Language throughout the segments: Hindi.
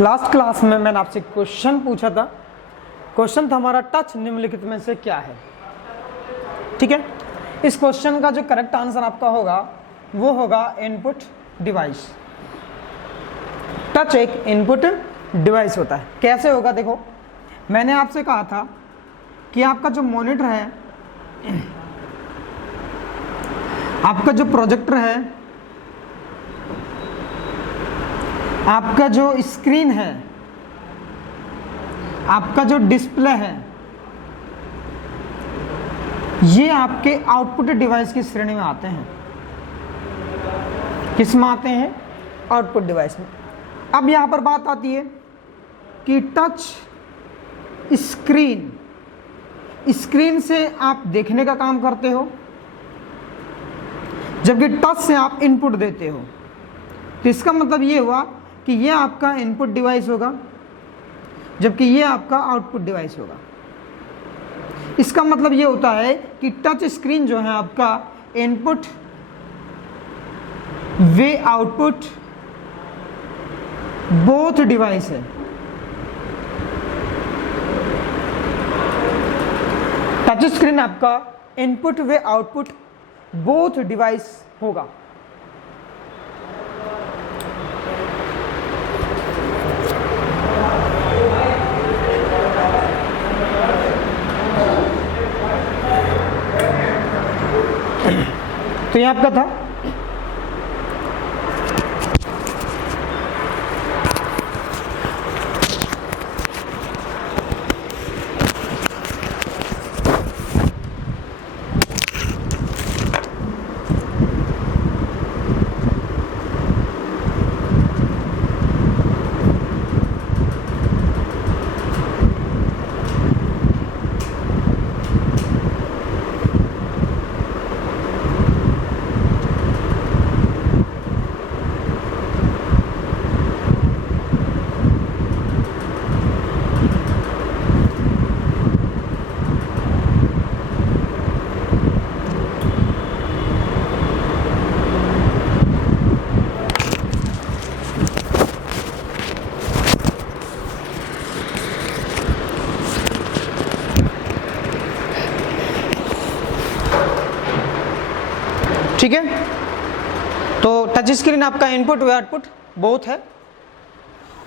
लास्ट क्लास में मैंने आपसे क्वेश्चन पूछा था। क्वेश्चन था हमारा टच निम्नलिखित में से क्या है। ठीक है, इस क्वेश्चन का जो करेक्ट आंसर आपका होगा वो होगा इनपुट डिवाइस। टच एक इनपुट डिवाइस होता है। कैसे होगा देखो, मैंने आपसे कहा था कि आपका जो मॉनिटर है, आपका जो प्रोजेक्टर है, आपका जो स्क्रीन है, आपका जो डिस्प्ले है, ये आपके आउटपुट डिवाइस की श्रेणी में आते हैं। किस में आते हैं? आउटपुट डिवाइस में। अब यहां पर बात आती है कि टच स्क्रीन, स्क्रीन से आप देखने का काम करते हो, जबकि टच से आप इनपुट देते हो। तो इसका मतलब ये हुआ कि ये आपका इनपुट डिवाइस होगा, जबकि ये आपका आउटपुट डिवाइस होगा। इसका मतलब ये होता है कि टच स्क्रीन जो है आपका इनपुट वे आउटपुट बोथ डिवाइस है। टच स्क्रीन आपका इनपुट वे आउटपुट बोथ डिवाइस होगा। तो ये आपका था ठीक है। तो टच स्क्रीन आपका इनपुट व आउटपुट बोथ है,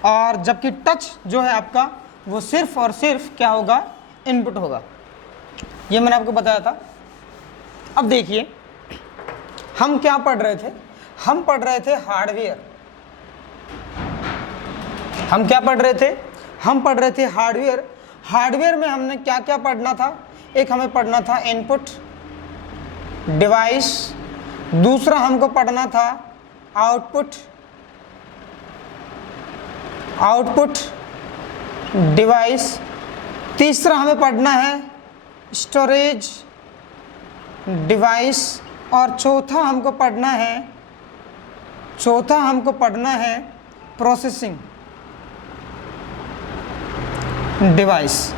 और जबकि टच जो है आपका वो सिर्फ और सिर्फ क्या होगा? इनपुट होगा। ये मैंने आपको बताया था। अब देखिए हम क्या पढ़ रहे थे? हम पढ़ रहे थे हार्डवेयर। हम क्या पढ़ रहे थे? हम पढ़ रहे थे हार्डवेयर। हार्डवेयर में हमने क्या क्या पढ़ना था? एक हमें पढ़ना था इनपुट डिवाइस, दूसरा हमको पढ़ना था आउटपुट डिवाइस, तीसरा हमें पढ़ना है स्टोरेज डिवाइस, और चौथा हमको पढ़ना है प्रोसेसिंग डिवाइस।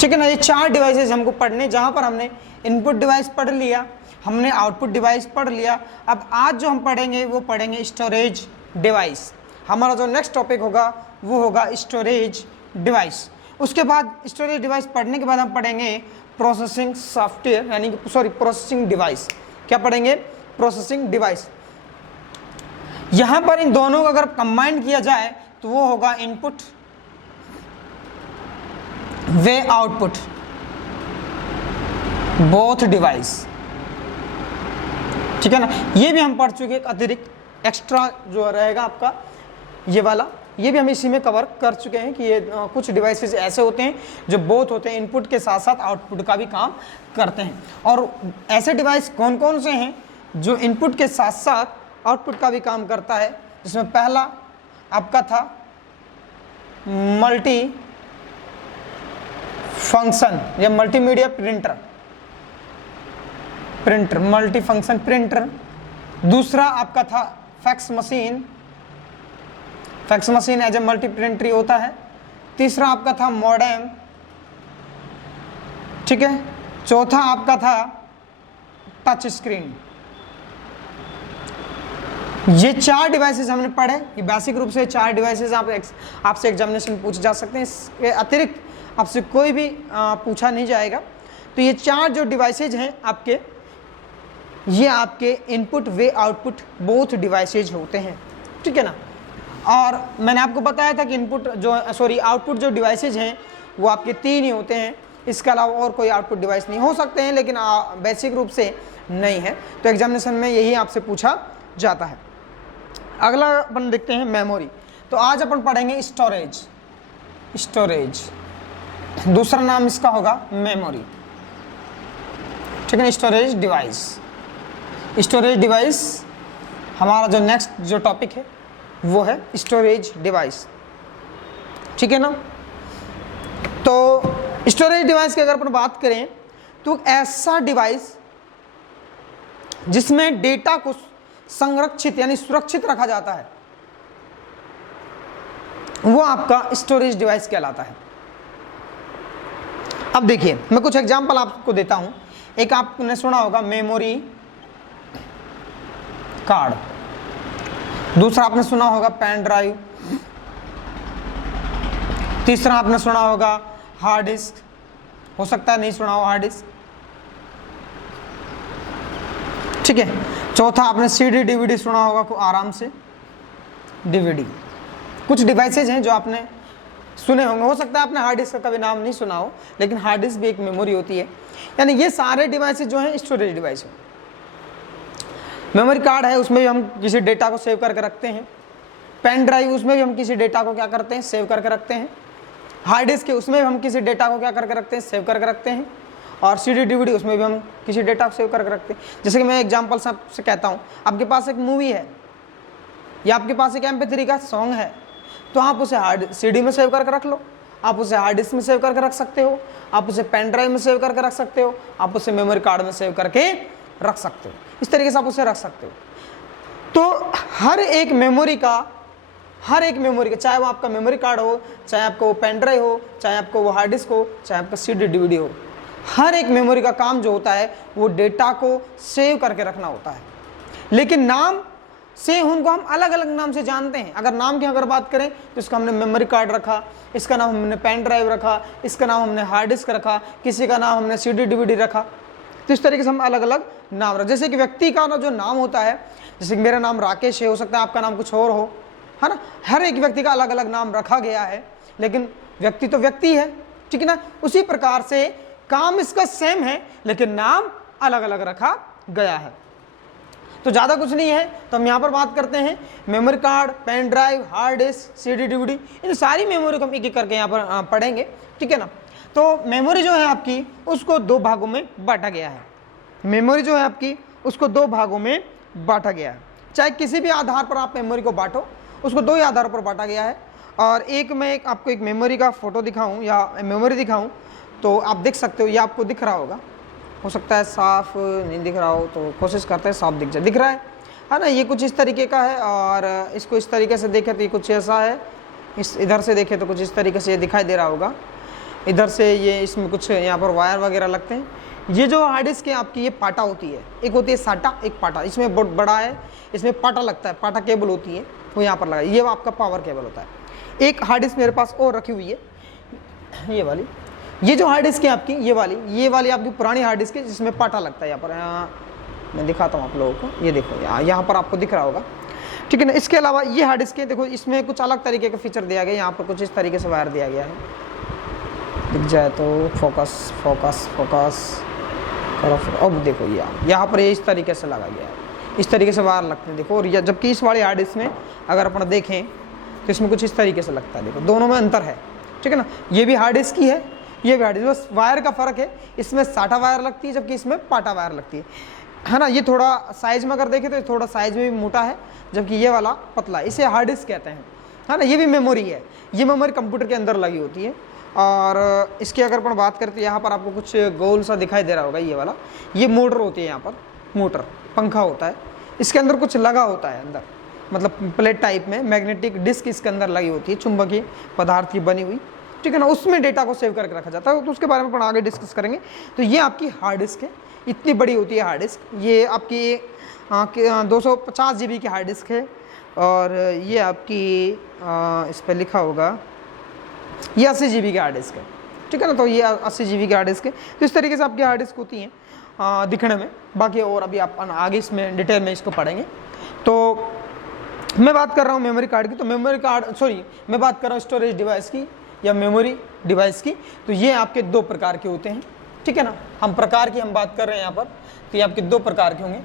ठीक है ना, ये चार डिवाइसेस हमको पढ़ने, जहां पर हमने इनपुट डिवाइस पढ़ लिया, हमने आउटपुट डिवाइस पढ़ लिया। अब आज जो हम पढ़ेंगे वो पढ़ेंगे स्टोरेज डिवाइस। हमारा जो नेक्स्ट टॉपिक होगा वो होगा स्टोरेज डिवाइस। उसके बाद स्टोरेज डिवाइस पढ़ने के बाद हम पढ़ेंगे प्रोसेसिंग सॉफ्टवेयर, यानी कि प्रोसेसिंग डिवाइस। क्या पढ़ेंगे? Processing device. यहां पर इन दोनों को अगर कंबाइन किया जाए तो वो होगा इनपुट वे आउटपुट बोथ डिवाइस। ठीक है ना, ये भी हम पढ़ चुके। एक अतिरिक्त एक्स्ट्रा जो रहेगा आपका ये वाला, ये भी हम इसी में कवर कर चुके हैं कि ये कुछ डिवाइसेस ऐसे होते हैं जो बोथ होते हैं, इनपुट के साथ साथ आउटपुट का भी काम करते हैं। और ऐसे डिवाइस कौन कौन से हैं जो इनपुट के साथ साथ आउटपुट का भी काम करता है? जिसमें पहला आपका था मल्टी फंक्शन या multimedia printer, multi function printer. दूसरा आपका था fax machine as a multi printer होता है। तीसरा आपका था मॉडेम। ठीक है। चौथा आपका था टच स्क्रीन। ये 4 डिवाइसेस हमने पढ़े, ये बेसिक रूप से 4 डिवाइसेस आपसे एग्जामिनेशन पूछे जा सकते हैं, इसके अतिरिक्त आपसे कोई भी पूछा नहीं जाएगा। तो ये 4 जो डिवाइसेज हैं आपके, ये आपके इनपुट वे आउटपुट बोथ डिवाइसेज होते हैं, ठीक है ना। और मैंने आपको बताया था कि आउटपुट जो डिवाइसेज हैं वो आपके 3 ही होते हैं, इसके अलावा और कोई आउटपुट डिवाइस नहीं हो सकते हैं, लेकिन बेसिक रूप से नहीं है। तो एग्जामिनेशन में यही आपसे पूछा जाता है। अगला अपन देखते हैं मेमोरी। तो आज अपन पढ़ेंगे स्टोरेज, दूसरा नाम इसका होगा मेमोरी, ठीक है। स्टोरेज डिवाइस हमारा जो नेक्स्ट जो टॉपिक है वो है स्टोरेज डिवाइस, ठीक है ना। तो स्टोरेज डिवाइस की अगर अपन बात करें तो ऐसा डिवाइस जिसमें डेटा को संरक्षित यानी सुरक्षित रखा जाता है, वो आपका स्टोरेज डिवाइस कहलाता है। अब देखिए मैं कुछ एग्जांपल आपको देता हूं। एक आपने सुना होगा मेमोरी कार्ड, दूसरा आपने सुना होगा पेन ड्राइव, तीसरा आपने सुना होगा हार्ड डिस्क, हो सकता है नहीं सुना हो हार्ड डिस्क, ठीक है। चौथा आपने सीडी डीवीडी सुना होगा को आराम से, डीवीडी। कुछ डिवाइसेज हैं जो आपने सुने होंगे, हो सकता है आपने हार्ड डिस्क का कभी नाम नहीं सुना हो, लेकिन हार्ड डिस्क भी एक मेमोरी होती है। यानी ये सारे डिवाइसेज जो हैं स्टोरेज डिवाइस है। मेमोरी कार्ड है, उसमें भी हम किसी डेटा को सेव करके रखते हैं। पेन ड्राइव, उसमें भी हम किसी डेटा को क्या करते हैं, सेव करके रखते हैं। हार्ड डिस्क है, उसमें भी हम किसी डेटा को क्या करके रखते हैं, सेव करके रखते हैं। और सीडी डीवीडी, उसमें भी हम किसी डेटा को सेव करके रखते हैं। जैसे कि मैं एग्जांपल से कहता हूँ, आपके पास एक मूवी है या आपके पास एक MP3 का सॉन्ग है, तो आप उसे हार्ड CD में सेव करके रख लो, आप उसे हार्ड डिस्क में सेव करके रख सकते हो, आप उसे पेन ड्राइव में सेव करके रख सकते हो, आप उसे मेमोरी कार्ड में सेव करके रख सकते हो। इस तरीके से आप उसे रख सकते हो। तो हर एक मेमोरी का, चाहे वो आपका मेमोरी कार्ड हो, चाहे आपका वो पेन ड्राइव हो, चाहे आपको वो हार्ड डिस्क हो, चाहे आपका CD DVD हो, हर एक मेमोरी का काम जो होता है वो डेटा को सेव करके रखना होता है। लेकिन नाम से उनको हम अलग अलग नाम से जानते हैं। अगर नाम की अगर बात करें तो इसका हमने मेमोरी कार्ड रखा, इसका नाम हमने पेन ड्राइव रखा, इसका नाम हमने हार्ड डिस्क रखा, किसी का नाम हमने CD DVD रखा। तो इस तरीके से हम अलग अलग नाम रख, जैसे कि व्यक्ति का जो नाम होता है, जैसे कि मेरा नाम राकेश है, हो सकता है आपका नाम कुछ और हो, है ना। हर एक व्यक्ति का अलग अलग नाम रखा गया है, लेकिन व्यक्ति तो व्यक्ति है, ठीक है ना। उसी प्रकार से काम इसका सेम है, लेकिन नाम अलग अलग रखा गया है। तो ज़्यादा कुछ नहीं है। तो हम यहाँ पर बात करते हैं memory card, pen drive, hard disk, CD DVD, इन सारी मेमोरी को हम एक एक करके यहाँ पर पढ़ेंगे, ठीक है ना। तो मेमोरी जो है आपकी, उसको 2 भागों में बांटा गया है। मेमोरी जो है आपकी, उसको 2 भागों में बांटा गया है। चाहे किसी भी आधार पर आप मेमोरी को बांटो, उसको 2 ही आधार पर बांटा गया है। और मैं आपको एक मेमोरी का फोटो दिखाऊं या मेमोरी दिखाऊं तो आप देख सकते हो, ये आपको दिख रहा होगा, हो सकता है साफ नहीं दिख रहा हो, तो कोशिश करते हैं साफ दिख जाए। दिख रहा है ना। ये कुछ इस तरीके का है, और इसको इस तरीके से देखें तो ये कुछ ऐसा है, इधर से देखें तो कुछ इस तरीके से ये दिखाई दे रहा होगा। इधर से ये इसमें कुछ यहाँ पर वायर वगैरह लगते हैं। ये जो हार्ड डिस्क है आपकी, ये पाटा होती है, एक होती है साटा, एक पाटा। इसमें बहुत बड़ा है, इसमें पाटा लगता है, पाटा केबल होती है, वो यहाँ पर लगा, ये आपका पावर केबल होता है। एक हार्ड डिस्क मेरे पास और रखी हुई है, ये वाली। ये जो हार्ड डिस्क है आपकी, ये वाली आपकी पुरानी हार्ड डिस्क है, जिसमें पाटा लगता है। यहाँ पर मैं दिखाता हूँ आप लोगों को, ये देखो यहाँ पर आपको दिख रहा होगा, ठीक है ना। इसके अलावा ये हार्ड डिस्क है, देखो इसमें कुछ अलग तरीके का फीचर दिया गया है। यहाँ पर कुछ इस तरीके से वायर दिया गया है, दिख जाए तो फोकस करो। अब देखो यहाँ पर इस तरीके से लगा गया है, इस तरीके से वायर लगते हैं, देखो। और जबकि इस वाली हार्ड डिस्क में अगर अपन देखें तो इसमें कुछ इस तरीके से लगता है, देखो दोनों में अंतर है, ठीक है ना। ये भी हार्ड डिस्क की है, ये भी हार्ड डिस्क, बस वायर का फर्क है। इसमें साटा वायर लगती है, जबकि इसमें पाटा वायर लगती है ना। ये थोड़ा साइज में अगर देखें तो थोड़ा साइज में भी मोटा है, जबकि ये वाला पतला है, इसे हार्ड डिस्क कहते हैं, है ना। ये भी मेमोरी है, ये मेमोरी कंप्यूटर के अंदर लगी होती है। और इसकी अगर अपन बात करें तो यहाँ पर आपको कुछ गोल सा दिखाई दे रहा होगा, ये वाला, ये मोटर होती है। यहाँ पर मोटर, पंखा होता है, इसके अंदर कुछ लगा होता है अंदर, मतलब प्लेट टाइप में मैग्नेटिक डिस्क इसके अंदर लगी होती है, चुंबकीय पदार्थ की बनी हुई, ठीक है ना। उसमें डेटा को सेव करके रखा जाता है, तो उसके बारे में अपन आगे डिस्कस करेंगे। तो ये आपकी हार्ड डिस्क है, इतनी बड़ी होती है हार्ड डिस्क। ये आपकी 250 GB की हार्ड डिस्क है, और ये आपकी इस पर लिखा होगा ये 80 GB की हार्ड डिस्क है, ठीक है ना। तो ये 80 GB की हार्ड डिस्क है। तो इस तरीके से आपकी हार्ड डिस्क होती हैं दिखने में। बाकी और अभी आप आगे इसमें डिटेल में इसको पढ़ेंगे। तो मैं बात कर रहा हूँ मेमोरी कार्ड की, तो मेमोरी कार्ड सॉरी मैं बात कर रहा हूँ स्टोरेज डिवाइस की या मेमोरी डिवाइस की। तो ये आपके दो प्रकार के होते हैं, ठीक है ना। हम प्रकार की हम बात कर रहे हैं यहाँ पर, तो ये आपके दो प्रकार के होंगे।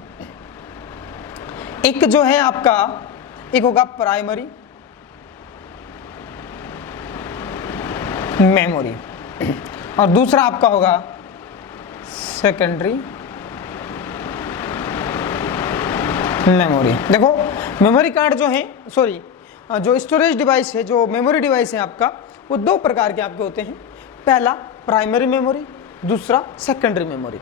एक जो है आपका, एक होगा प्राइमरी मेमोरी और दूसरा आपका होगा सेकेंडरी मेमोरी। देखो मेमोरी कार्ड जो है जो स्टोरेज डिवाइस है, जो मेमोरी डिवाइस है आपका, वो दो प्रकार के आपके होते हैं। पहला प्राइमरी मेमोरी, दूसरा सेकेंडरी मेमोरी,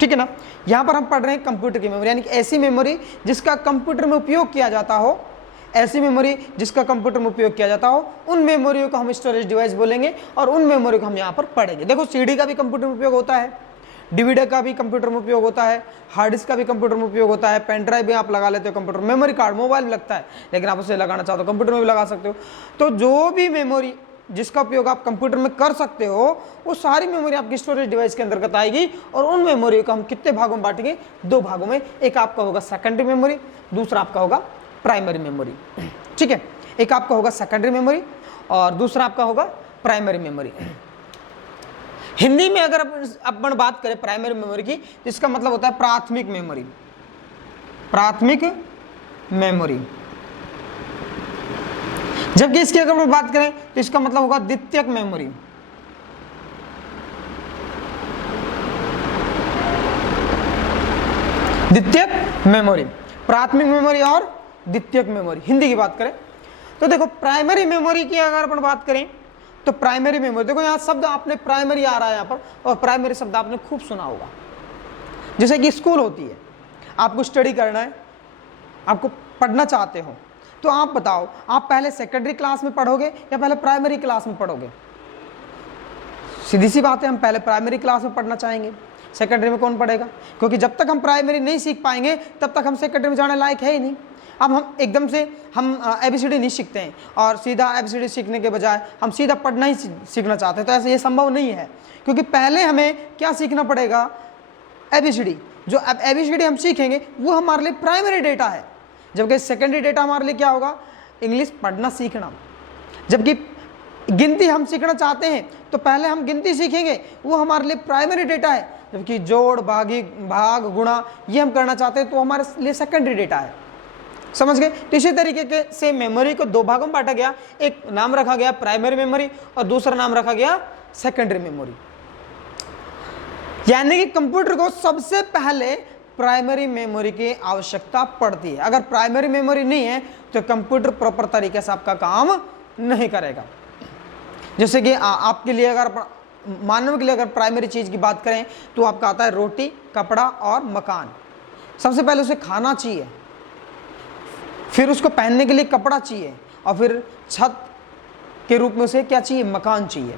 ठीक है ना। यहाँ पर हम पढ़ रहे हैं कंप्यूटर की मेमोरी, यानी कि ऐसी मेमोरी जिसका कंप्यूटर में उपयोग किया जाता हो, ऐसी मेमोरी जिसका कंप्यूटर में उपयोग किया जाता हो, उन मेमोरियों को हम स्टोरेज डिवाइस बोलेंगे और उन मेमोरी को हम यहाँ पर पढ़ेंगे। देखो सीडी का भी कंप्यूटर में उपयोग होता है, डीवीडी का भी कंप्यूटर में उपयोग होता है, हार्ड डिस्क का भी कंप्यूटर में उपयोग होता है, पेन ड्राइव भी आप लगा लेते हो कंप्यूटर, मेमोरी कार्ड मोबाइल में लगता है, लेकिन आप उसे लगाना चाहते हो कंप्यूटर में भी लगा सकते हो। तो जो भी मेमोरी जिसका उपयोग आप कंप्यूटर में कर सकते हो, वो सारी मेमोरी आपकी स्टोरेज डिवाइस के अंतर्गत आएगी। और उन मेमोरी को हम कितने भागों में बांटेंगे? दो भागों में। एक आपका होगा सेकेंडरी मेमोरी, दूसरा आपका होगा प्राइमरी मेमोरी, ठीक है। एक आपका होगा सेकेंडरी मेमोरी और दूसरा आपका होगा प्राइमरी मेमोरी। हिंदी में अगर अपन बात करें प्राइमरी मेमोरी की, तो इसका मतलब होता है प्राथमिक मेमोरी, प्राथमिक मेमोरी। जबकि इसकी अगर हम बात करें तो इसका मतलब होगा द्वितीयक मेमोरी। द्वितीयक मेमोरी, प्राथमिक मेमोरी और द्वितीयक मेमोरी। हिंदी की बात करें तो देखो प्राइमरी मेमोरी की अगर अपन बात करें तो प्राइमरी मेमोरी, देखो यहाँ शब्द आपने प्राइमरी आ रहा है यहाँ पर, और प्राइमरी शब्द आपने खूब सुना होगा। जैसे कि स्कूल होती है, आपको स्टडी करना है, आपको पढ़ना चाहते हो, तो आप बताओ आप पहले सेकेंडरी क्लास में पढ़ोगे या पहले प्राइमरी क्लास में पढ़ोगे? सीधी सी बात है, हम पहले प्राइमरी क्लास में पढ़ना चाहेंगे, सेकेंडरी में कौन पढ़ेगा? क्योंकि जब तक हम प्राइमरी नहीं सीख पाएंगे तब तक हम सेकेंडरी में जाने लायक है ही नहीं। अब हम एकदम से हम ABCD नहीं सीखते हैं और सीधा ABCD सीखने के बजाय हम सीधा पढ़ना ही सीखना चाहते हैं, तो ऐसे ये संभव नहीं है। क्योंकि पहले हमें क्या सीखना पड़ेगा? ABCD। जो अब ABCD हम सीखेंगे वो हमारे लिए प्राइमरी डेटा है, जबकि सेकेंडरी डेटा हमारे लिए क्या होगा? इंग्लिश पढ़ना सीखना। जबकि गिनती हम सीखना चाहते हैं तो पहले हम गिनती सीखेंगे, वो हमारे लिए प्राइमरी डेटा है। जबकि जोड़, भाग, गुणा ये हम करना चाहते हैं तो हमारे लिए सेकेंडरी डेटा है। समझ गए? तो इसी तरीके से मेमोरी को दो भागों में बांटा गया। एक नाम रखा गया प्राइमरी मेमोरी और दूसरा नाम रखा गया सेकेंडरी मेमोरी। यानी कि कंप्यूटर को सबसे पहले प्राइमरी मेमोरी की आवश्यकता पड़ती है। अगर प्राइमरी मेमोरी नहीं है तो कंप्यूटर प्रॉपर तरीके से आपका काम नहीं करेगा। जैसे कि आपके लिए अगर मानव के लिए अगर प्राइमरी चीज की बात करें तो आपका आता है रोटी, कपड़ा और मकान। सबसे पहले उसे खाना चाहिए, फिर उसको पहनने के लिए कपड़ा चाहिए और फिर छत के रूप में उसे क्या चाहिए? मकान चाहिए।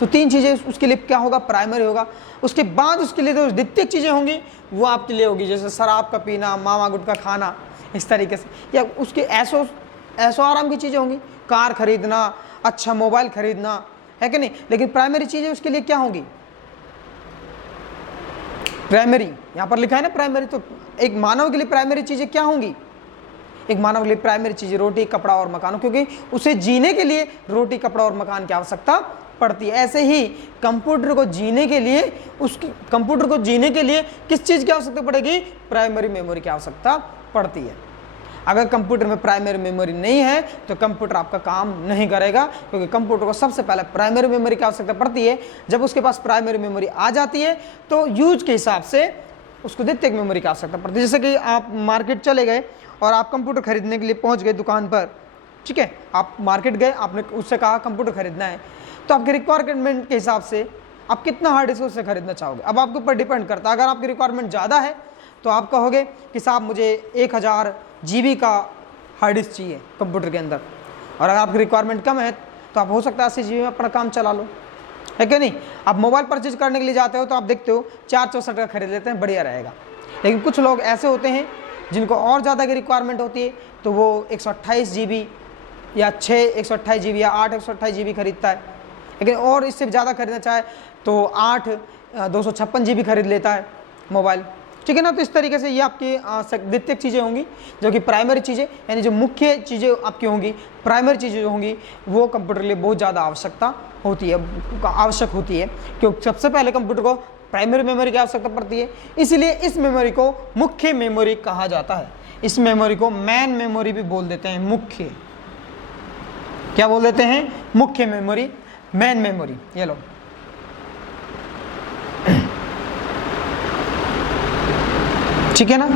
तो तीन चीजें उसके लिए क्या होगा? प्राइमरी होगा। उसके बाद उसके लिए जो द्वितीयक चीजें होंगी वो आपके लिए होगी, जैसे शराब का पीना, मावा गुटखा खाना, इस तरीके से। या उसके ऐसो आराम की चीजें होंगी, कार खरीदना, अच्छा मोबाइल खरीदना, है कि नहीं? लेकिन प्राइमरी चीजें उसके लिए क्या होंगी? प्राइमरी यहां पर लिखा है ना प्राइमरी। तो एक मानव के लिए प्राइमरी चीजें क्या होंगी? एक मानव के लिए प्राइमरी चीजें रोटी, कपड़ा और मकान, क्योंकि उसे जीने के लिए रोटी, कपड़ा और मकान की आवश्यकता पड़ती है। ऐसे ही कंप्यूटर को जीने के लिए किस चीज की आवश्यकता पड़ेगी? प्राइमरी मेमोरी की आवश्यकता पड़ती है। अगर कंप्यूटर में प्राइमरी मेमोरी नहीं है तो कंप्यूटर आपका काम नहीं करेगा, क्योंकि कंप्यूटर को सबसे पहले प्राइमरी मेमोरी की आवश्यकता पड़ती है। जब उसके पास प्राइमरी मेमोरी आ जाती है तो यूज के हिसाब से उसको द्वितीयक मेमोरी की आवश्यकता पड़ती है। जैसे कि आप मार्केट चले गए और आप कंप्यूटर खरीदने के लिए पहुंच गए दुकान पर, ठीक है, आप मार्केट गए, आपने उससे कहा कंप्यूटर खरीदना है, तो आपके रिक्वायरमेंट के हिसाब से आप कितना हार्ड डिस्क उससे खरीदना चाहोगे? अब आपके ऊपर डिपेंड करता है। अगर आपकी रिक्वायरमेंट ज़्यादा है तो आप कहोगे कि साहब मुझे 1000 GB का हार्ड डिस्क चाहिए कंप्यूटर के अंदर, और अगर आपकी रिक्वायरमेंट कम है तो आप हो सकता है 80 GB में अपना काम चला लो, है कि नहीं? आप मोबाइल परचेज करने के लिए जाते हो तो आप देखते हो 464 का खरीद लेते हैं, बढ़िया रहेगा। लेकिन कुछ लोग ऐसे होते हैं जिनको और ज़्यादा की रिक्वायरमेंट होती है तो वो 128 GB या 6 128 GB या 8 128 GB खरीदता है। लेकिन और इससे ज़्यादा खरीदना चाहे तो 8 256 GB खरीद लेता है मोबाइल, ठीक है ना। तो इस तरीके से ये आपकी द्वितीयक चीज़ें होंगी, जो कि प्राइमरी चीज़ें, यानी जो मुख्य चीज़ें आपकी होंगी, प्राइमरी चीज़ें जो होंगी वो कंप्यूटर के लिए बहुत ज़्यादा आवश्यक होती है, क्योंकि सबसे पहले कंप्यूटर को प्राइमरी मेमोरी की आवश्यकता पड़ती है। इसलिए इस मेमोरी को मुख्य मेमोरी कहा जाता है। इस मेमोरी को मेन मेमोरी भी बोल देते हैं। मुख्य, क्या बोल देते हैं? मुख्य मेमोरी, मेन मेमोरी। ये लो, ठीक है ना।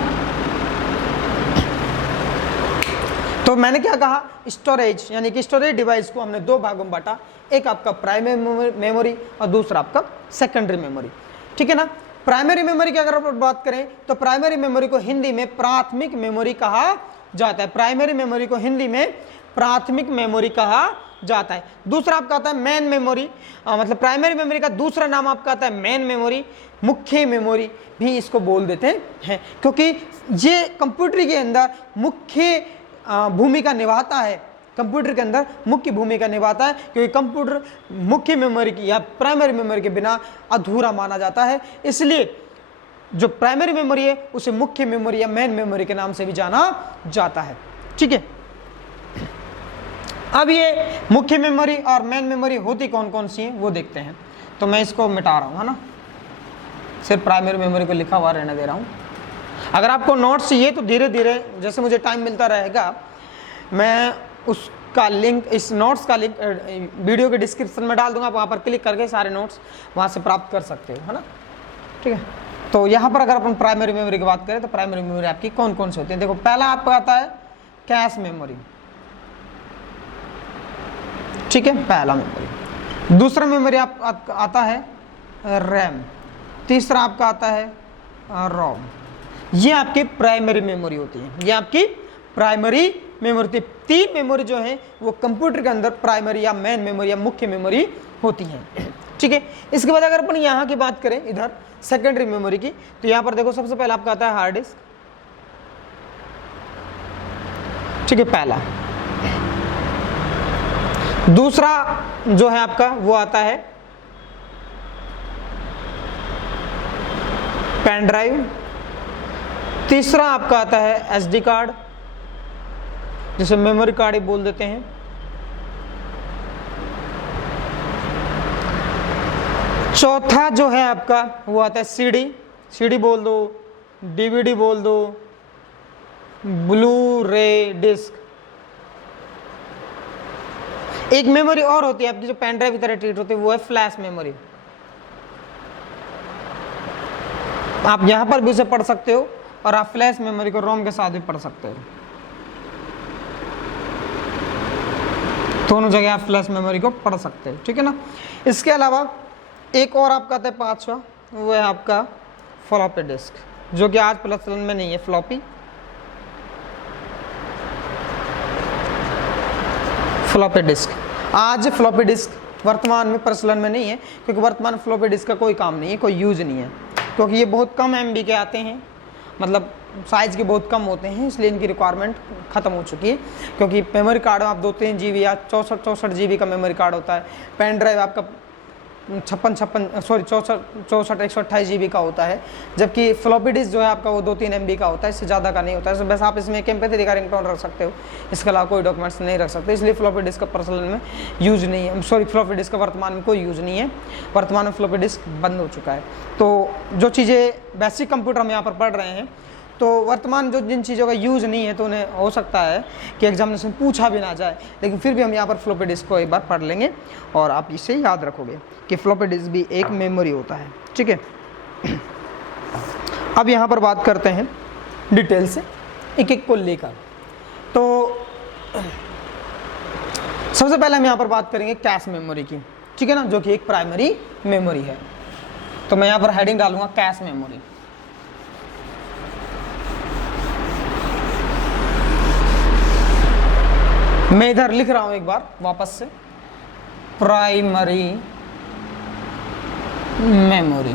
तो मैंने क्या कहा, स्टोरेज यानी कि स्टोरेज डिवाइस को हमने दो भागों में बांटा, एक आपका प्राइमरी मेमोरी और दूसरा आपका सेकेंडरी मेमोरी, ठीक है ना। प्राइमरी मेमोरी की अगर आप बात करें तो प्राइमरी मेमोरी को हिंदी में प्राथमिक मेमोरी कहा जाता है। प्राइमरी मेमोरी को हिंदी में प्राथमिक मेमोरी कहा जाता है। दूसरा आपका आता है मेन मेमोरी, मतलब प्राइमरी मेमोरी का दूसरा नाम आपका आता है मेन मेमोरी, मुख्य मेमोरी भी इसको बोल देते हैं, क्योंकि ये कंप्यूटर के अंदर मुख्य भूमिका निभाता है। कंप्यूटर के अंदर मुख्य भूमिका निभाता है, क्योंकि कंप्यूटर मुख्य मेमोरी की या प्राइमरी मेमोरी के बिना अधूरा माना जाता है। इसलिए जो प्राइमरी मेमोरी है उसे मुख्य मेमोरी या मेन मेमोरी के नाम से भी जाना जाता है, ठीक है। अब ये मुख्य मेमोरी और मेन मेमोरी होती कौन कौन सी है वो देखते हैं। तो मैं इसको मिटा रहा हूँ, है ना, सिर्फ प्राइमरी मेमोरी को लिखा हुआ रहने दे रहा हूँ। अगर आपको नोट्स चाहिए तो धीरे धीरे जैसे मुझे टाइम मिलता रहेगा मैं उसका लिंक, इस नोट्स का लिंक वीडियो के डिस्क्रिप्शन में डाल दूंगा। आप वहाँ पर क्लिक करके सारे नोट्स वहाँ से प्राप्त कर सकते हो, है ना, ठीक है। तो यहाँ पर अगर अपन प्राइमरी मेमोरी की बात करें तो प्राइमरी मेमोरी आपकी कौन कौन सी होती है। देखो, पहला आपका आता है कैश मेमोरी, ठीक है, पहला मेमोरी। दूसरा मेमोरी आता है रैम, तीसरा आपका आता है रोम। ये आपकी प्राइमरी मेमोरी होती है, ये आपकी प्राइमरी मेमोरी होती है। तीन मेमोरी जो है वो कंप्यूटर के अंदर प्राइमरी या मेन मेमोरी या मुख्य मेमोरी होती है, ठीक है। इसके बाद अगर अपन यहाँ की बात करें इधर सेकेंडरी मेमोरी की, तो यहाँ पर देखो सबसे पहला आपका आता है हार्ड डिस्क, ठीक है, पहला। दूसरा जो है आपका वो आता है पेन ड्राइव। तीसरा आपका आता है एसडी कार्ड, जिसे मेमोरी कार्ड ही बोल देते हैं। चौथा जो है आपका वो आता है सीडी, सीडी बोल दो, डीवीडी बोल दो, ब्लू रे डिस्क। एक मेमोरी और होती है आपकी जो पेन ड्राइव की तरह ट्रीट होती है, वो है फ्लैश मेमोरी। आप यहां पर भी उसे पढ़ सकते हो और आप फ्लैश मेमोरी को रोम के साथ भी पढ़ सकते हो। दोनों जगह आप फ्लैश मेमोरी को पढ़ सकते हो, ठीक है ना। इसके अलावा एक और आपका आता है पांचवा, वो है आपका फ्लॉपी डिस्क, जो कि आज प्रचलन में नहीं है। फ्लॉपी डिस्क आज फ्लॉपी डिस्क वर्तमान में प्रचलन में नहीं है, क्योंकि वर्तमान फ्लॉपी डिस्क का कोई काम नहीं है, कोई यूज नहीं है, क्योंकि ये बहुत कम MB के आते हैं, मतलब साइज़ के बहुत कम होते हैं, इसलिए इनकी रिक्वायरमेंट ख़त्म हो चुकी है। क्योंकि मेमोरी कार्ड में आप 2-3 GB या 64 GB का मेमोरी कार्ड होता है। पेन ड्राइव आपका 64 128 GB का होता है, जबकि फ्लॉपी डिस्क जो है आपका वो 2-3 MB का होता है, इससे ज़्यादा का नहीं होता है। बस आप इसमें एक MP3 का रिंगटोन रख सकते हो, इसके अलावा कोई डॉक्यूमेंट्स नहीं रख सकते, इसलिए फ्लॉपी डिस्क का प्रचलन में यूज नहीं है। फ्लॉपी डिस्क का वर्तमान में कोई यूज़ नहीं है, वर्तमान में फ्लॉपी डिस्क बंद हो चुका है। तो जो चीज़ें बेसिक कंप्यूटर हम यहाँ पर पढ़ रहे हैं, तो वर्तमान जो जिन चीज़ों का यूज़ नहीं है, तो उन्हें हो सकता है कि एग्जामिनेशन पूछा भी ना जाए, लेकिन फिर भी हम यहाँ पर फ्लॉपी डिस्क को एक बार पढ़ लेंगे और आप इसे याद रखोगे कि फ्लॉपी डिस्क भी एक मेमोरी होता है, ठीक है। अब यहाँ पर बात करते हैं डिटेल से एक एक को लेकर। तो सबसे पहले हम यहाँ पर बात करेंगे कैश मेमोरी की, ठीक है ना, जो कि एक प्राइमरी मेमोरी है। तो मैं यहाँ पर हेडिंग डालूंगा कैश मेमोरी। मैं इधर लिख रहा हूं एक बार वापस से, प्राइमरी मेमोरी,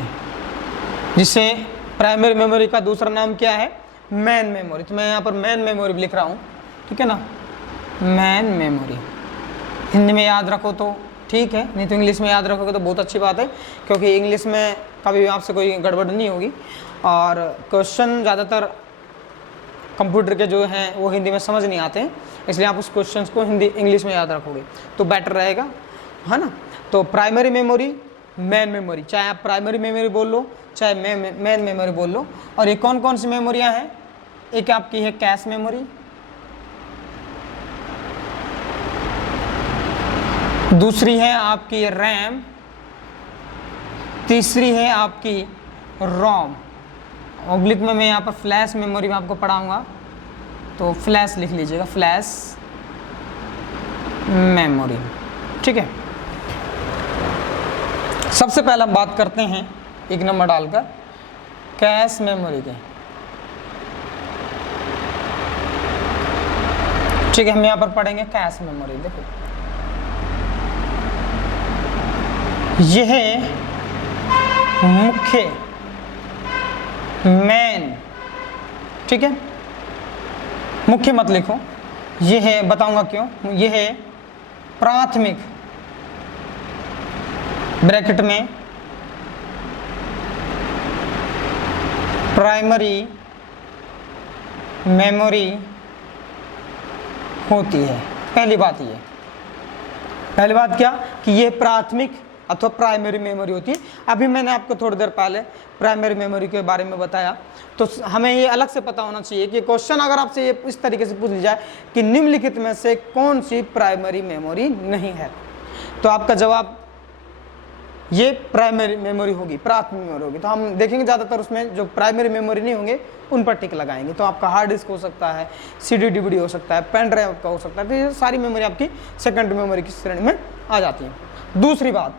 जिसे प्राइमरी मेमोरी का दूसरा नाम क्या है, मैन मेमोरी, तो मैं यहाँ पर मैन मेमोरी लिख रहा हूँ, ठीक है ना, मैन मेमोरी। हिंदी में याद रखो तो ठीक है, नहीं तो इंग्लिश में याद रखोगे तो बहुत अच्छी बात है, क्योंकि इंग्लिश में कभी भी आपसे कोई गड़बड़ नहीं होगी। और क्वेश्चन ज़्यादातर कंप्यूटर के जो हैं वो हिंदी में समझ नहीं आते हैं, इसलिए आप उस क्वेश्चंस को हिंदी इंग्लिश में याद रखोगे तो बेटर रहेगा, है ना। तो प्राइमरी मेमोरी, मैन मेमोरी, चाहे आप प्राइमरी मेमोरी बोल लो चाहे मैन मेमोरी बोल लो। और ये कौन कौन सी मेमोरियाँ हैं, एक आपकी है कैश मेमोरी, दूसरी है आपकी रैम, तीसरी है आपकी रोम। ऑब्लिक में मैं यहाँ पर फ्लैश मेमोरी में आपको पढ़ाऊँगा, तो फ्लैश लिख लीजिएगा, फ्लैश मेमोरी, ठीक है। सबसे पहले हम बात करते हैं एक नंबर डालकर कैश मेमोरी के, ठीक है। हम यहाँ पर पढ़ेंगे कैश मेमोरी। देखो यह मुख्य, मैन, ठीक है, मुख्य मत लिखो, यह है, बताऊंगा क्यों, यह है प्राथमिक, ब्रैकेट में प्राइमरी मेमोरी होती है। पहली बात ये, पहली बात क्या कि ये प्राथमिक अथवा प्राइमरी मेमोरी होती है। अभी मैंने आपको थोड़ी देर पहले प्राइमरी मेमोरी के बारे में बताया, तो हमें ये अलग से पता होना चाहिए कि क्वेश्चन अगर आपसे ये इस तरीके से पूछ लिया जाए कि निम्नलिखित में से कौन सी प्राइमरी मेमोरी नहीं है, तो आपका जवाब ये प्राइमरी मेमोरी होगी, प्राथमिक मेमोरी होगी। तो हम देखेंगे ज़्यादातर उसमें जो प्राइमरी मेमोरी नहीं होंगे उन पर टिक लगाएंगे। तो आपका हार्ड डिस्क हो सकता है, CD DVD हो सकता है, पेन ड्राइव का हो सकता है, तो ये सारी मेमोरी आपकी सेकेंडरी मेमोरी की श्रेणी में आ जाती है। दूसरी बात,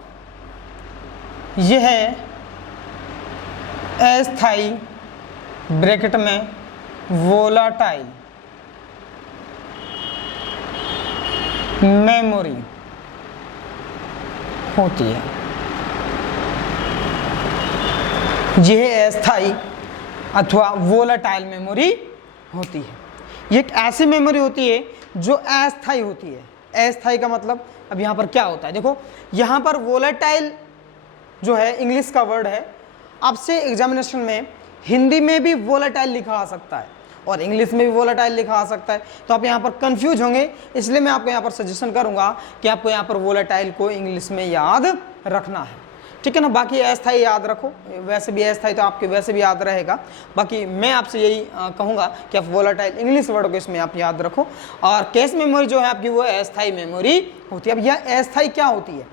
यह है अस्थायी, ब्रैकेट में वोलाटाइल मेमोरी होती है। यह अस्थायी अथवा वोलाटाइल मेमोरी होती है। ये एक ऐसी मेमोरी होती है जो अस्थायी होती है। अस्थायी का मतलब अब यहाँ पर क्या होता है, देखो यहाँ पर वोलाटाइल जो है इंग्लिश का वर्ड है, आपसे एग्जामिनेशन में हिंदी में भी वोलाटाइल लिखा आ सकता है और इंग्लिश में भी वोलाटाइल लिखा आ सकता है, तो आप यहाँ पर कंफ्यूज होंगे। इसलिए मैं आपको यहाँ पर सजेशन करूँगा कि आपको यहाँ पर वोलाटाइल को इंग्लिश में याद रखना है, ठीक है ना। बाकी अस्थायी याद रखो, वैसे भी अस्थायी तो आपके वैसे भी याद रहेगा। बाकी मैं आपसे यही कहूँगा कि आप वोलाटाइल इंग्लिश वर्ड को इसमें आप याद रखो। और कैश मेमोरी जो है आपकी वो अस्थायी मेमोरी होती है। अब यह अस्थायी क्या होती है,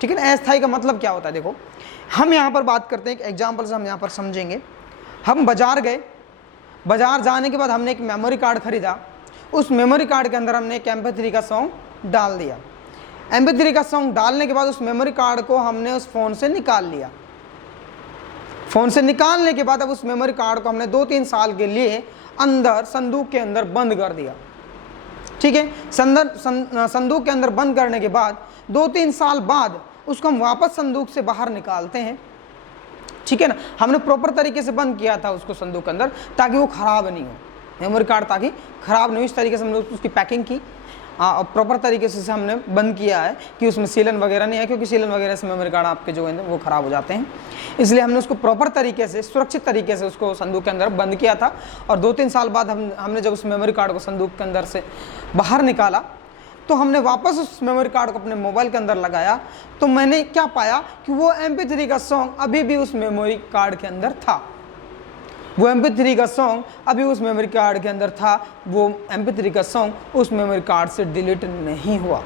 ठीक है ना, अस्थायी का मतलब क्या होता है। देखो हम यहाँ पर बात करते हैं, एक एग्जाम्पल से हम यहाँ पर समझेंगे। हम बाजार गए, बाजार जाने के बाद हमने एक मेमोरी कार्ड खरीदा, उस मेमोरी कार्ड के अंदर हमने एक MP3 का सॉन्ग डाल दिया। MP3 का सॉन्ग डालने के बाद उस मेमोरी कार्ड को हमने उस फ़ोन से निकाल लिया। फ़ोन से निकालने के बाद अब उस मेमोरी कार्ड को हमने 2-3 साल के लिए अंदर संदूक के अंदर बंद कर दिया, ठीक है। संदूक के अंदर बंद करने के बाद 2-3 साल बाद उसको हम वापस संदूक से बाहर निकालते हैं, ठीक है ना। हमने प्रॉपर तरीके से बंद किया था उसको संदूक के अंदर ताकि वो ख़राब नहीं हो, मेमोरी कार्ड ताकि ख़राब नहीं हो, इस तरीके से हमने उसकी पैकिंग की और प्रॉपर तरीके से हमने बंद किया है कि उसमें सीलन वगैरह नहीं है, क्योंकि सीलन वगैरह से मेमोरी कार्ड आपके जो है वो ख़राब हो जाते हैं। इसलिए हमने उसको प्रॉपर तरीके से सुरक्षित तरीके से उसको संदूक के अंदर बंद किया था। और 2-3 साल बाद हमने जब उस मेमोरी कार्ड को संदूक के अंदर से बाहर निकाला तो हमने वापस उस मेमोरी कार्ड को अपने मोबाइल के अंदर लगाया, तो मैंने क्या पाया कि वो MP3 का सॉन्ग अभी भी उस मेमोरी कार्ड के अंदर था। वो MP3 का सॉन्ग अभी उस मेमोरी कार्ड के अंदर था, वो MP3 का सॉन्ग उस मेमोरी कार्ड से डिलीट नहीं हुआ,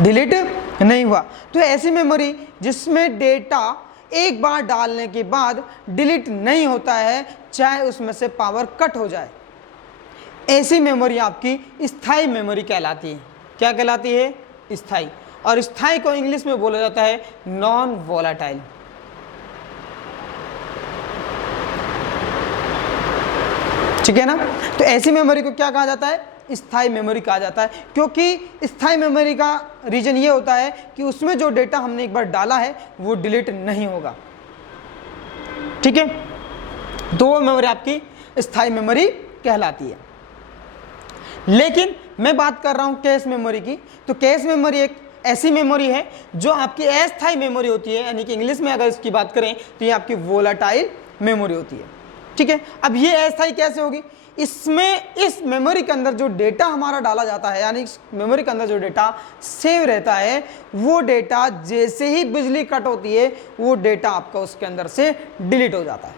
डिलीट नहीं हुआ। तो ऐसी मेमोरी जिसमें डेटा एक बार डालने के बाद डिलीट नहीं होता है, चाहे उसमें से पावर कट हो जाए, ऐसी मेमोरी आपकी स्थायी मेमोरी कहलाती है। क्या कहलाती है? स्थायी। और स्थायी को इंग्लिश में बोला जाता है नॉन वोलाटाइल। ठीक है ना। तो ऐसी मेमोरी को क्या कहा जाता है? स्थायी मेमोरी कहा जाता है, क्योंकि स्थायी मेमोरी का रीजन ये होता है कि उसमें जो डेटा हमने एक बार डाला है वो डिलीट नहीं होगा। ठीक है, तो वो मेमोरी आपकी स्थायी मेमोरी कहलाती है। लेकिन मैं बात कर रहा हूं कैश मेमोरी की, तो कैश मेमोरी एक ऐसी मेमोरी है जो आपकी अस्थायी मेमोरी होती है, यानी कि इंग्लिश में अगर इसकी बात करें तो ये आपकी वोलाटाइल मेमोरी होती है। ठीक है, अब ये अस्थायी कैसे होगी? इसमें इस मेमोरी के अंदर जो डेटा हमारा डाला जाता है, यानी इस मेमोरी के अंदर जो डेटा सेव रहता है, वो डेटा जैसे ही बिजली कट होती है वो डेटा आपका उसके अंदर से डिलीट हो जाता है।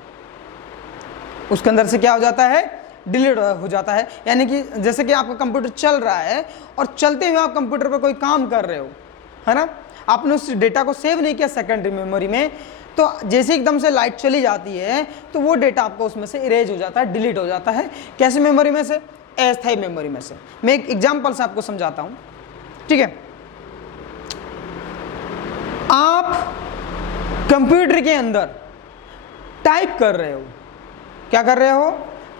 उसके अंदर से क्या हो जाता है? डिलीट हो जाता है। यानी कि जैसे कि आपका कंप्यूटर चल रहा है और चलते हुए आप कंप्यूटर पर कोई काम कर रहे हो, है ना, आपने उस डेटा को सेव नहीं किया सेकेंडरी मेमोरी में, तो जैसे एकदम से लाइट चली जाती है तो वो डेटा आपको उसमें से इरेज हो जाता है, डिलीट हो जाता है। कैसे मेमोरी में से? अस्थायी मेमोरी में से। मैं एक एग्जांपल से आपको समझाता हूं। ठीक है, आप कंप्यूटर के अंदर टाइप कर रहे हो, क्या कर रहे हो?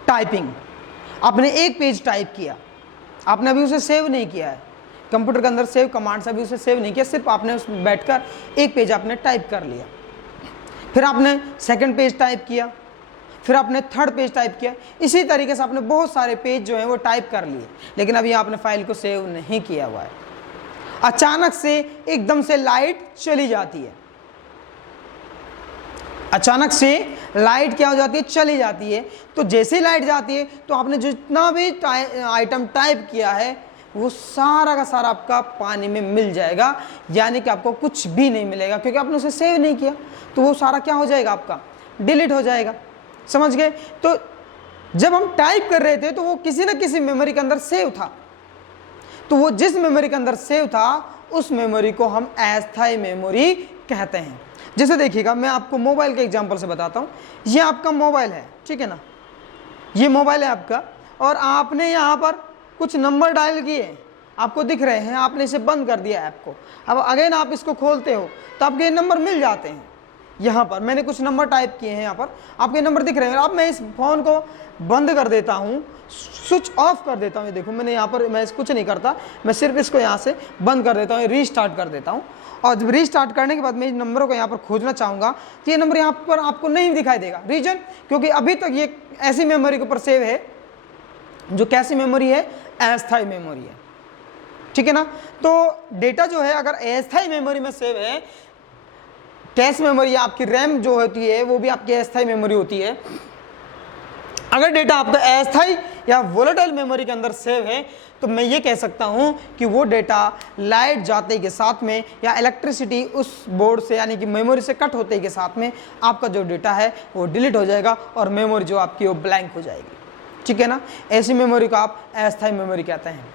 टाइपिंग। आपने एक पेज टाइप किया, आपने अभी उसे सेव नहीं किया है, कंप्यूटर के अंदर सेव कमांड से अभी उसे सेव नहीं किया, सिर्फ आपने उसमें बैठकर एक पेज आपने टाइप कर लिया। फिर आपने सेकंड पेज टाइप किया, फिर आपने थर्ड पेज टाइप किया, इसी तरीके से आपने बहुत सारे पेज जो हैं वो टाइप कर लिए, लेकिन अभी आपने फाइल को सेव नहीं किया हुआ है। अचानक से एकदम से लाइट चली जाती है, अचानक से लाइट क्या हो जाती है? चली जाती है। तो जैसे ही लाइट जाती है तो आपने जितना भी आइटम टाइप किया है वो सारा का सारा आपका पानी में मिल जाएगा, यानी कि आपको कुछ भी नहीं मिलेगा, क्योंकि आपने उसे सेव नहीं किया, तो वो सारा क्या हो जाएगा? आपका डिलीट हो जाएगा। समझ गए? तो जब हम टाइप कर रहे थे तो वो किसी न किसी मेमोरी के अंदर सेव था, तो वो जिस मेमोरी के अंदर सेव था उस मेमोरी को हम अस्थायी मेमोरी कहते हैं। जैसे देखिएगा, मैं आपको मोबाइल के एग्जांपल से बताता हूँ। ये आपका मोबाइल है, ठीक है ना, ये मोबाइल है आपका, और आपने यहाँ पर कुछ नंबर डायल किए, आपको दिख रहे हैं, आपने इसे बंद कर दिया ऐप को। अब अगेन आप इसको खोलते हो तो आपके ये नंबर मिल जाते हैं। यहाँ पर मैंने कुछ नंबर टाइप किए हैं, यहाँ पर आपके नंबर दिख रहे हैं। अब मैं इस फ़ोन को बंद कर देता हूँ, स्विच ऑफ कर देता हूँ। देखो मैंने यहाँ पर, मैं कुछ नहीं करता, मैं सिर्फ इसको यहाँ से बंद कर देता हूँ, रीस्टार्ट कर देता हूँ। और जब रीस्टार्ट करने के बाद मैं इन नंबरों को यहाँ पर खोजना चाहूँगा तो ये नंबर यहाँ पर आपको नहीं दिखाई देगा। रीजन, क्योंकि अभी तक ये ऐसी मेमोरी के ऊपर सेव है जो कैसी मेमोरी है? अस्थायी मेमोरी है। ठीक है ना, तो डेटा जो है अगर अस्थायी मेमोरी में सेव है, कैश मेमोरी आपकी रैम जो होती है वो भी आपकी अस्थायी मेमोरी होती है। अगर डेटा आपका अस्थायी या वोलेटाइल मेमोरी के अंदर सेव है तो मैं ये कह सकता हूं कि वो डेटा लाइट जाते के साथ में या इलेक्ट्रिसिटी उस बोर्ड से यानी कि मेमोरी से कट होते के साथ में आपका जो डेटा है वो डिलीट हो जाएगा और मेमोरी जो आपकी वो ब्लैंक हो जाएगी। ठीक है ना, ऐसी मेमोरी को आप अस्थायी मेमोरी कहते हैं।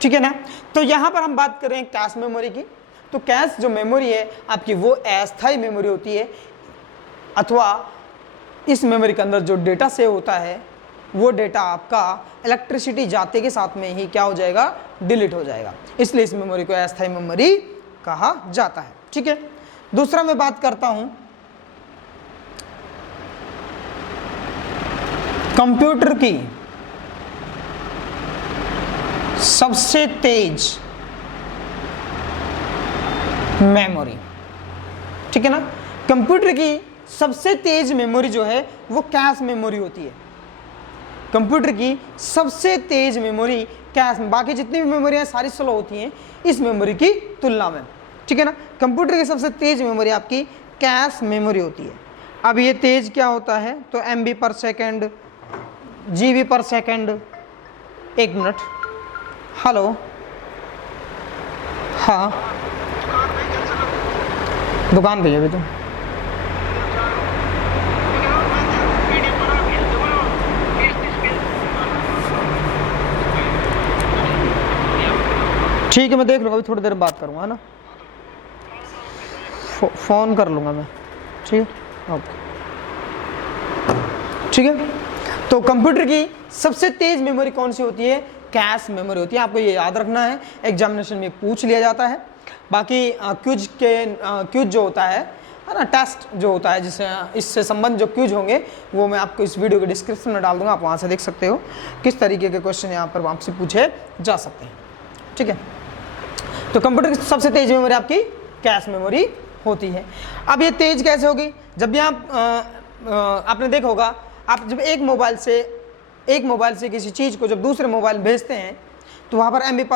ठीक है ना, तो यहाँ पर हम बात कर रहे हैं कैश मेमोरी की। तो कैश जो मेमोरी है आपकी वो अस्थायी मेमोरी होती है, अथवा इस मेमोरी के अंदर जो डेटा सेव होता है वो डेटा आपका इलेक्ट्रिसिटी जाते के साथ में ही क्या हो जाएगा? डिलीट हो जाएगा। इसलिए इस मेमोरी को अस्थायी मेमोरी कहा जाता है। ठीक है, दूसरा मैं बात करता हूं कंप्यूटर की सबसे तेज मेमोरी। ठीक है ना, कंप्यूटर की सबसे तेज मेमोरी जो है वो कैश मेमोरी होती है। कंप्यूटर की सबसे तेज मेमोरी कैश, बाकी जितनी भी मेमोरी हैं सारी स्लो होती हैं इस मेमोरी की तुलना में। ठीक है ना, कंप्यूटर की सबसे तेज मेमोरी आपकी कैश मेमोरी होती है। अब ये तेज क्या होता है? तो MB पर सेकेंड, GB पर सेकेंड। एक मिनट, हेलो, हाँ दुकान पे अभी तो ठीक है, मैं देख लूँगा, अभी थोड़ी देर बात करूँगा, है ना, फ़ोन कर लूँगा मैं। ठीक है, ओके, ठीक है। तो कंप्यूटर की सबसे तेज मेमोरी कौन सी होती है? कैश मेमोरी होती है। आपको ये याद रखना है, एग्जामिनेशन में पूछ लिया जाता है। बाकी क्विज जो होता है ना, टेस्ट जो होता है, जिससे इससे संबंध जो क्विज होंगे वो मैं आपको इस वीडियो के डिस्क्रिप्शन में डाल दूंगा, आप वहाँ से देख सकते हो किस तरीके के क्वेश्चन यहाँ पर आपसे पूछे जा सकते हैं। ठीक है, तो कंप्यूटर की सबसे तेज मेमोरी आपकी कैश मेमोरी होती है। अब ये तेज कैसे होगी? जब भी आप आपने देखा होगा आप जब एक मोबाइल से किसी चीज़ को जब दूसरे मोबाइल भेजते हैं तो वहाँ पर MB